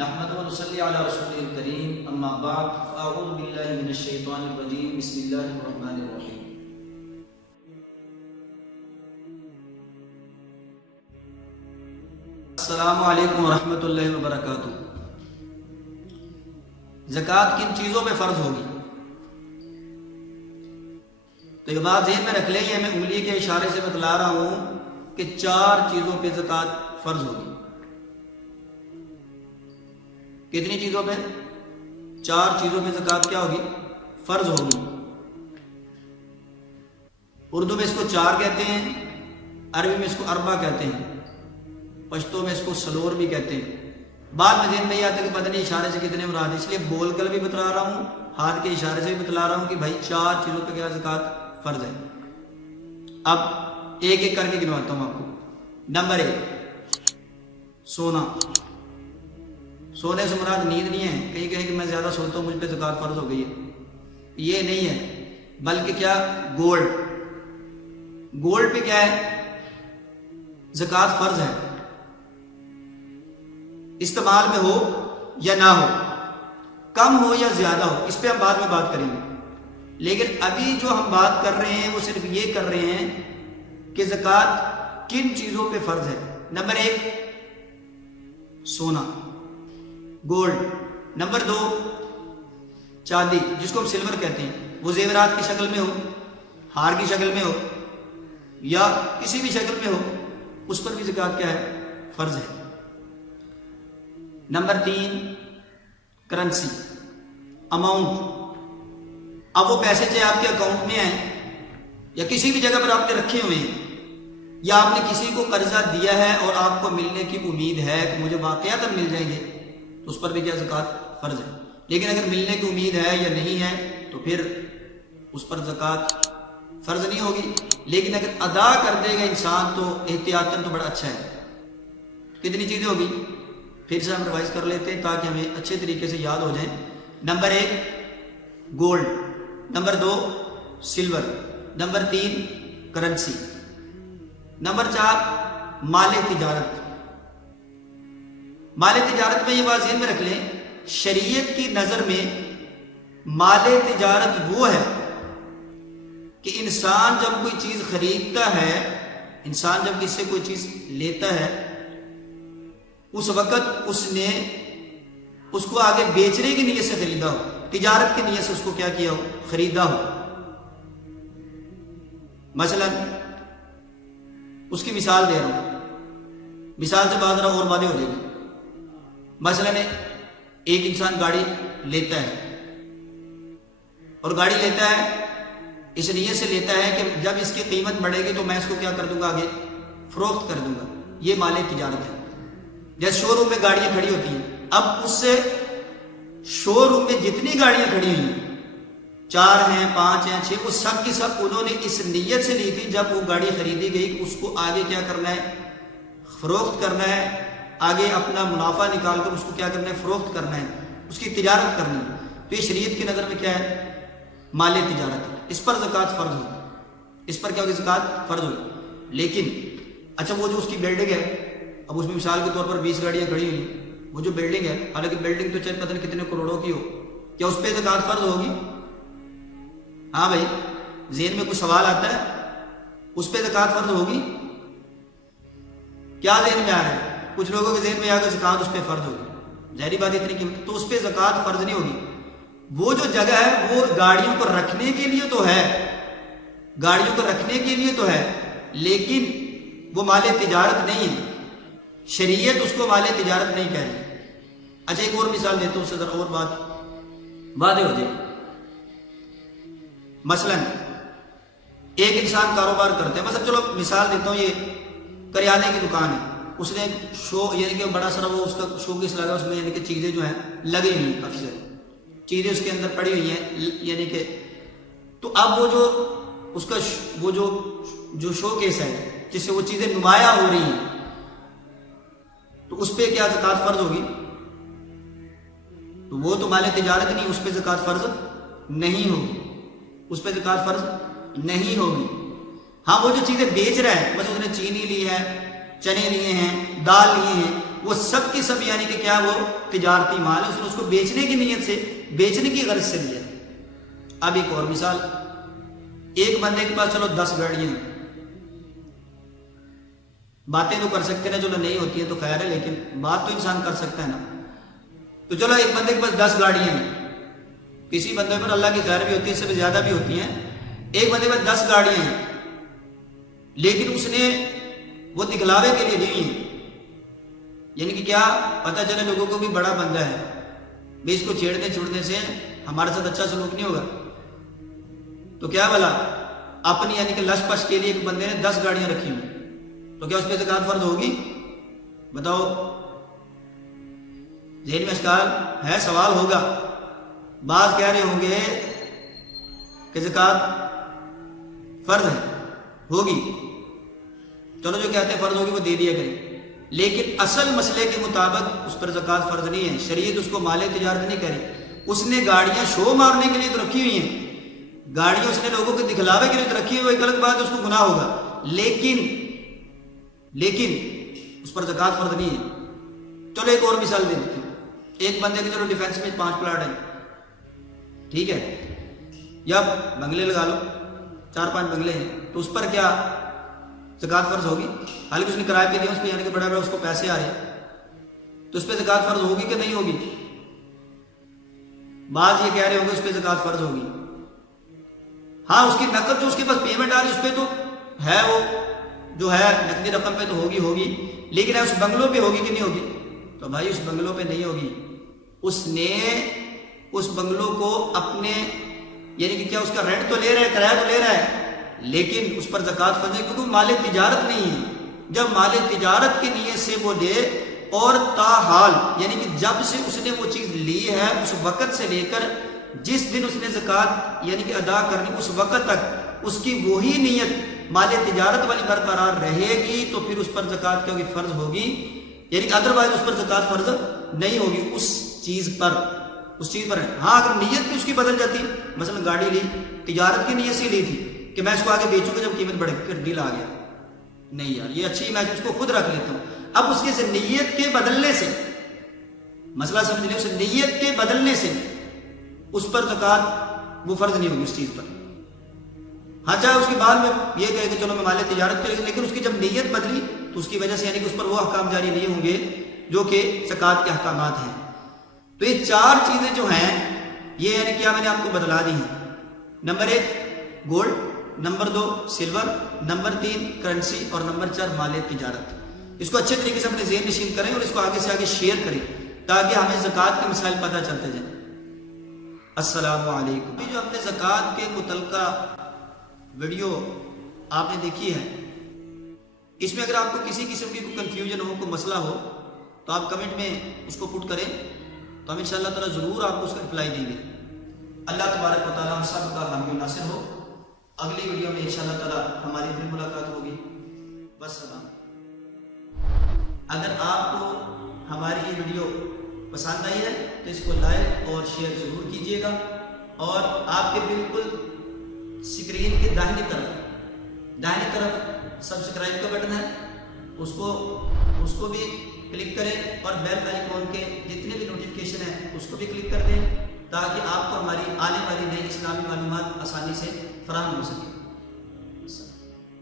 نحمد و نصلی علی رسول الکریم اما بعد فاعوذ باللہ من الشیطان الرجیم بسم اللہ الرحمن الرحیم۔ السلام علیکم ورحمۃ اللہ وبرکاتہ۔ زکوٰۃ کن چیزوں پہ فرض ہوگی؟ تو یہ بات ذہن میں رکھ لیں، یہ میں انگلی کے اشارے سے بتلا رہا ہوں کہ 4 چیزوں پہ زکوٰۃ فرض ہوگی۔ کتنی چیزوں پہ؟ 4 چیزوں پہ زکوٰۃ کیا ہوگی؟ فرض ہوگی۔ اردو میں اس کو 4 کہتے ہیں، عربی میں اس کو اربع کہتے ہیں، پشتو میں اس کو سلور بھی کہتے ہیں۔ بعد میں ذہن میں یہ آتا ہے کہ پتہ نہیں اشارے سے کتنے مراد، اس لیے بول کر بھی بتلا رہا ہوں، ہاتھ کے اشارے سے بھی بتلا رہا ہوں کہ بھائی 4 چیزوں پہ کیا زکوٰۃ فرض ہے۔ اب ایک ایک کر کے گنواتا ہوں آپ کو۔ نمبر 1، سونا۔ سونے سے مراد نیند نہیں ہے، کہیں کہیں کہ میں زیادہ سوتا ہوں مجھ پہ زکوٰۃ فرض ہو گئی ہے، یہ نہیں ہے، بلکہ کیا؟ گولڈ۔ گولڈ پہ کیا ہے؟ زکوٰۃ فرض ہے، استعمال میں ہو یا نہ ہو، کم ہو یا زیادہ ہو، اس پہ ہم بعد میں بات کریں گے۔ لیکن ابھی جو ہم بات کر رہے ہیں وہ صرف یہ کر رہے ہیں کہ زکوٰۃ کن چیزوں پہ فرض ہے۔ نمبر 1، سونا، گولڈ۔ نمبر 2، چاندی، جس کو ہم سلور کہتے ہیں، وہ زیورات کی شکل میں ہو، ہار کی شکل میں ہو یا کسی بھی شکل میں ہو، اس پر بھی زکوٰۃ کیا ہے؟ فرض ہے۔ Number 3، currency, amount. اب وہ پیسے چاہے آپ کے اکاؤنٹ میں ہیں یا کسی بھی جگہ پر آپ نے رکھے ہوئے ہیں، یا آپ نے کسی کو قرضہ دیا ہے اور آپ کو ملنے کی امید ہے کہ مجھے واقعات مل جائیں گے، تو اس پر بھی کیا زکوٰۃ فرض ہے۔ لیکن اگر ملنے کی امید ہے یا نہیں ہے تو پھر اس پر زکوٰۃ فرض نہیں ہوگی، لیکن اگر ادا کر دے گا انسان تو احتیاطاً تو بڑا اچھا ہے۔ کتنی چیزیں ہوگی؟ پھر سے ہم ریوائز کر لیتے ہیں تاکہ ہمیں اچھے طریقے سے یاد ہو جائیں۔ Number 1، gold. Number 2، silver. Number 3، currency. Number 4، مال تجارت۔ مال تجارت میں یہ بات ذہن میں رکھ لیں، شریعت کی نظر میں مال تجارت وہ ہے کہ انسان جب کوئی چیز خریدتا ہے، انسان جب کسی سے کوئی چیز لیتا ہے، اس وقت اس نے اس کو آگے بیچنے کی نیت سے خریدا ہو، تجارت کی نیت سے اس کو کیا کیا ہو؟ خریدا ہو۔ مثلا اس کی مثال دے رہا ہوں، مثال سے بات رہا اور باتیں ہو جائیں گی۔ مثلا ایک انسان گاڑی لیتا ہے، اور گاڑی لیتا ہے اس نیت سے لیتا ہے کہ جب اس کی قیمت بڑھے گی تو میں اس کو کیا کر دوں گا؟ آگے فروخت کر دوں گا۔ یہ مال تجارت ہے۔ جیسے شو روم میں گاڑیاں کھڑی ہوتی ہیں، اب اس سے شو روم میں جتنی گاڑیاں کھڑی ہوئی ہیں، 4 ہیں، 5 ہیں، 6، وہ سب کی سب انہوں نے اس نیت سے لی تھی جب وہ گاڑی خریدی گئی اس کو آگے کیا کرنا ہے؟ فروخت کرنا ہے، آگے اپنا منافع نکال کر اس کو کیا کرنا ہے؟ فروخت کرنا ہے، اس کی تجارت کرنی ہے۔ تو یہ شریعت کی نظر میں کیا ہے؟ مال تجارت ہے، اس پر زکوٰۃ فرض ہوگی، اس پر کیا ہوگی؟ زکوٰۃ فرض ہوگی۔ لیکن اچھا وہ جو اس کی بلڈنگ ہے، اب اس میں مثال کے طور پر 20 گاڑیاں کھڑی ہوئی ہیں، وہ جو بلڈنگ ہے، حالانکہ بلڈنگ تو چاہے پتہ نہیں کتنے کروڑوں کی ہو، کیا اس پہ زکوٰۃ فرض ہوگی؟ ہاں بھائی، ذہن میں کوئی سوال آتا ہے؟ اس پہ زکوٰۃ فرض ہوگی؟ کیا ذہن میں آ رہا ہے؟ کچھ لوگوں کے ذہن میں آ کر زکوٰۃ اس پہ فرض ہوگی، ظاہری بات اتنی قیمت تو اس پہ زکوٰۃ فرض نہیں ہوگی۔ وہ جو جگہ ہے وہ گاڑیوں کو رکھنے کے لیے تو ہے، گاڑیوں کو رکھنے کے لیے تو ہے، لیکن وہ مال تجارت نہیں ہے، شریعت اس کو مال تجارت نہیں کہہ رہی۔ اچھا ایک اور مثال دیتا ہوں، اس سے ذرا اور بات واضح ہو جائے۔ مثلا ایک انسان کاروبار کرتے ہیں، مثلا چلو مثال دیتا ہوں، یہ کریانے کی دکان ہے، اس نے شو یعنی کہ بڑا سارا وہ اس کا شو کیس لگا، اس میں یعنی کہ چیزیں جو ہیں لگی ہوئی ہیں، کافی ساری چیزیں اس کے اندر پڑی ہوئی ہیں، یعنی کہ تو اب وہ جو اس کا وہ جو شو کیس ہے جس سے وہ چیزیں نمایاں ہو رہی ہیں، تو اس پہ کیا زکوٰۃ فرض ہوگی؟ تو وہ تو مال تجارت نہیں، اس پہ زکوٰۃ فرض نہیں ہوگی، اس پہ زکوٰۃ فرض نہیں ہوگی۔ ہاں وہ جو چیزیں بیچ رہا ہے، مثلا اس نے چینی لی ہے، چنے لیے ہیں، دال لیے ہیں، وہ سب کی سب یعنی کہ کیا وہ تجارتی مال ہے، اس نے اس کو بیچنے کی نیت سے، بیچنے کی غرض سے لیا۔ اب ایک اور مثال، ایک بندے کے پاس چلو 10 گاڑیاں ہیں، باتیں تو کر سکتے ہیں، چلو نہیں ہوتی ہیں تو خیر ہے، لیکن بات تو انسان کر سکتا ہے نا۔ تو چلو ایک بندے کے پاس 10 گاڑیاں ہیں، کسی بندے پر اللہ کی خیر بھی ہوتی ہے، اس سے بھی زیادہ بھی ہوتی ہیں، ایک بندے کے پاس 10 گاڑیاں ہیں، لیکن اس نے وہ دکھلاوے کے لیے دی ہیں، یعنی کہ کیا پتہ چلے لوگوں کو بھی بڑا بندہ ہے، بھی اس کو چھیڑنے چھوڑنے سے ہمارے ساتھ اچھا سلوک نہیں ہوگا، تو کیا بھلا اپنی یعنی کہ لش پش کے لیے ایک بندے نے 10 گاڑیاں رکھی ہوئی، تو کیا اس پہ زکوٰۃ فرض ہوگی؟ بتاؤ، ذہن میں اشکال ہے؟ سوال ہوگا۔ بعض کہہ رہے ہوں گے کہ زکوٰۃ فرض ہے، ہوگی، چلو جو کہتے ہیں فرض ہوگی وہ دے دیا کریں، لیکن اصل مسئلے کے مطابق اس پر زکوٰۃ فرض نہیں ہے۔ شریعت اس کو مال تجارت نہیں کہہ رہی، اس نے گاڑیاں شو مارنے کے لیے تو رکھی ہوئی ہیں، گاڑیاں اس نے لوگوں کے دکھلاوے کے لیے تو رکھی ہوئی، وہ ایک الگ بات ہے، اس کو گناہ ہوگا، لیکن اس پر زکوٰۃ فرض نہیں ہے۔ چلو ایک اور مثال دے دیتے ہیں، ایک بندے کے چلو ڈیفینس میں 5 پلاٹ ہیں، ٹھیک ہے، یا بنگلے لگا لو، 4-5 بنگلے ہیں، تو اس پر کیا زکوٰۃ فرض ہوگی؟ حالانکہ اس نے کرایہ پہ دیا، اس پہ یعنی کہ بڑا اس کو پیسے آ رہے ہیں، تو اس پہ زکوٰۃ فرض ہوگی کہ نہیں ہوگی؟ بعض یہ کہہ رہے ہوں گے اس پہ زکوٰۃ فرض ہوگی، ہاں اس کی نقد جو اس کے پاس پیمنٹ آ رہی ہے اس پہ تو ہے، وہ جو ہے نقدی رقم پہ تو ہوگی، لیکن اس بنگلوں پہ ہوگی کہ نہیں ہوگی؟ تو بھائی اس بنگلوں پہ نہیں ہوگی، اس نے اس بنگلوں کو اپنے یعنی کہ کیا اس کا رینٹ تو لے رہا ہے، کرایہ تو لے رہا ہے، لیکن اس پر زکوٰۃ فرض ہے کیونکہ مال تجارت نہیں ہے۔ جب مال تجارت کی نیت سے وہ لے اور تاحال یعنی کہ جب سے اس نے وہ چیز لی ہے اس وقت سے لے کر جس دن اس نے زکوٰۃ یعنی کہ ادا کرنی اس وقت تک اس کی وہی نیت مال تجارت والی برقرار رہے گی، تو پھر اس پر زکوٰۃ کیا ہوگی؟ فرض ہوگی، یعنی کہ ادروائز اس پر زکوٰۃ فرض نہیں ہوگی اس چیز پر ہے۔ ہاں اگر نیت بھی اس کی بدل جاتی، مثلا گاڑی لی تجارت کی نیت سے لی تھی کہ میں اس کو آگے بیچوں گا، جب قیمت بڑھے پھر ڈیل آ گیا، نہیں یار یہ اچھی میں اس کو خود رکھ لیتا ہوں، اب اس کے نیت کے بدلنے سے مسئلہ سمجھ لیں، اس نیت کے بدلنے سے اس پر زکوٰۃ وہ فرض نہیں ہوگی اس چیز پر۔ ہاں چاہے اس کے بعد میں یہ کہے کہ چلو میں مال تجارت کرے، لیکن اس کی جب نیت بدلی تو اس کی وجہ سے یعنی کہ اس پر وہ احکام جاری نہیں ہوں گے جو کہ زکوٰۃ کے احکامات ہیں۔ تو یہ 4 چیزیں جو ہیں یہ یعنی کیا میں نے آپ کو بتلا دی ہیں، number 1 gold, number 2 silver, number 3 currency, اور نمبر 4 مال تجارت۔ اس کو اچھے طریقے سے اپنے ذہن نشین کریں اور اس کو آگے سے آگے شیئر کریں تاکہ ہمیں زکوٰۃ کے مسائل پتہ چلتے جائیں۔ السلام علیکم۔ جو ہم نے زکوٰۃ کے متعلقہ ویڈیو آپ نے دیکھی ہے، اس میں اگر آپ کو کسی قسم کی کوئی کنفیوژن ہو، کوئی مسئلہ ہو تو آپ کمنٹ میں اس کو پٹ کریں، تو ہم انشاءاللہ تعالیٰ ضرور آپ کو اس کا رپلائی دیں گے۔ اللہ تبارک و تعالیٰ ہم سب کا حامی و ناصر ہو۔ اگلی ویڈیو میں انشاءاللہ تعالیٰ ہماری پھر ملاقات ہوگی۔ والسلام۔ اگر آپ کو ہماری یہ ویڈیو پسند آئی ہے تو اس کو لائک اور شیئر ضرور کیجیے گا، اور آپ کے بالکل اسکرین کے داہنی طرف سبسکرائب کا بٹن ہے، اس کو بھی کلک کریں، اور بیل آئیکن کے جتنے بھی نوٹیفیکیشن ہیں اس کو بھی کلک کر دیں تاکہ آپ کو ہماری آنے والی نئی اسلامی معلومات آسانی سے فراہم ہو سکے۔